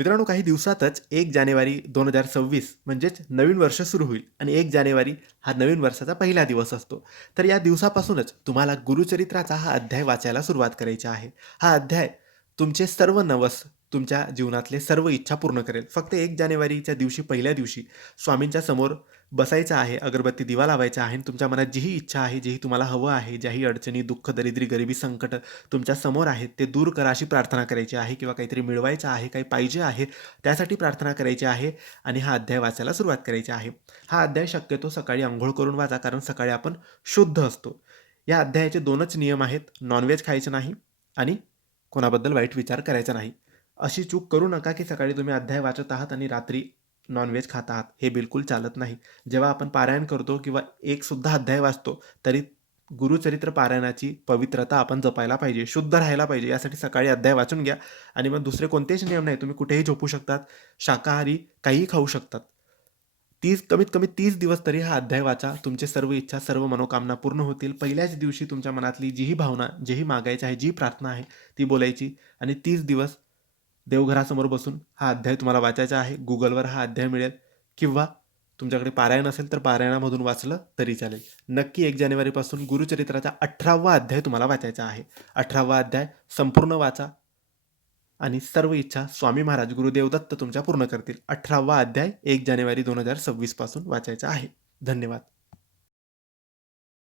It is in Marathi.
मित्रांनो, काही दिवसातच 1 जानेवारी 2026 म्हणजेच नवीन वर्ष सुरू होईल आणि 1 जानेवारी हा नवीन वर्षाचा पहिला दिवस असतो. तर या दिवसापासूनच तुम्हाला गुरुचरित्राचा हा अध्याय वाचायला सुरुवात करायची आहे. हा अध्याय तुमचे सर्व नवस, तुमच्या जीवनातले सर्व इच्छा पूर्ण करेल. फक्त 1 जानेवारीच्या दिवशी, पहिल्या दिवशी स्वामींच्या समोर बसायचं आहे, अगरबत्ती दिवा लावायचा आहे आणि तुमच्या मनात जीही इच्छा आहे, जेही तुम्हाला हवं आहे, ज्याही अडचणी, दुःख, दरिद्री, गरिबी, संकट तुमच्या समोर आहेत, ते दूर करा अशी प्रार्थना करायची आहे किंवा काहीतरी मिळवायचं आहे, काही पाहिजे आहे, त्यासाठी प्रार्थना करायची आहे आणि हा अध्याय वाचायला सुरुवात करायची आहे. हा अध्याय शक्यतो सकाळी अंघोळ करून वाचा, कारण सकाळी आपण शुद्ध असतो. या अध्यायाचे 2च नियम आहेत. नॉन-व्हेज खायचं नाही आणि कोणाबद्दल वाईट विचार करायचा नाही. अशी चूक करू नका, की सकाळी तुम्ही अध्याय वाचत आहात आणि रात्री नॉन-व्हेज खात आहात. हे बिलकुल चालत नाही. जेव्हा आपण पारायण करतो किंवा एक सुद्धा अध्याय वाचतो, तरी गुरुचरित्र पारायणाची पवित्रता आपण जपायला पाहिजे, शुद्ध राहायला पाहिजे. यासाठी सकाळी अध्याय वाचून घ्या आणि मग दुसरे कोणतेच नियम नाही. तुम्ही कुठेही झोपू शकतात, शाकाहारी काहीही खाऊ शकतात. कमीत कमी 30 दिवस तरी हा अध्याय वाचा. तुमचे सर्व इच्छा, सर्व मनोकामना पूर्ण होतील. पहिल्याच दिवशी तुमच्या मनातली जीही भावना, जेही मागायचं आहे, जी प्रार्थना आहे, ती बोलायची आणि 30 दिवस देवघरासमोर बसून हा अध्याय तुम्हाला वाचायचा आहे. Googleवर हा अध्याय मिळेल किंवा तुमच्याकडे पारायण असेल तर पारायणामधून वाचलं तरी चालेल. नक्की 1 जानेवारीपासून गुरुचरित्राचा 18वा अध्याय तुम्हाला वाचायचा आहे. 18वा अध्याय संपूर्ण वाचा आणि सर्व इच्छा स्वामी महाराज गुरुदेव दत्त तुमच्या पूर्ण करतील. 18वा अध्याय 1 जानेवारी 2026 पासून वाचायचा आहे. धन्यवाद.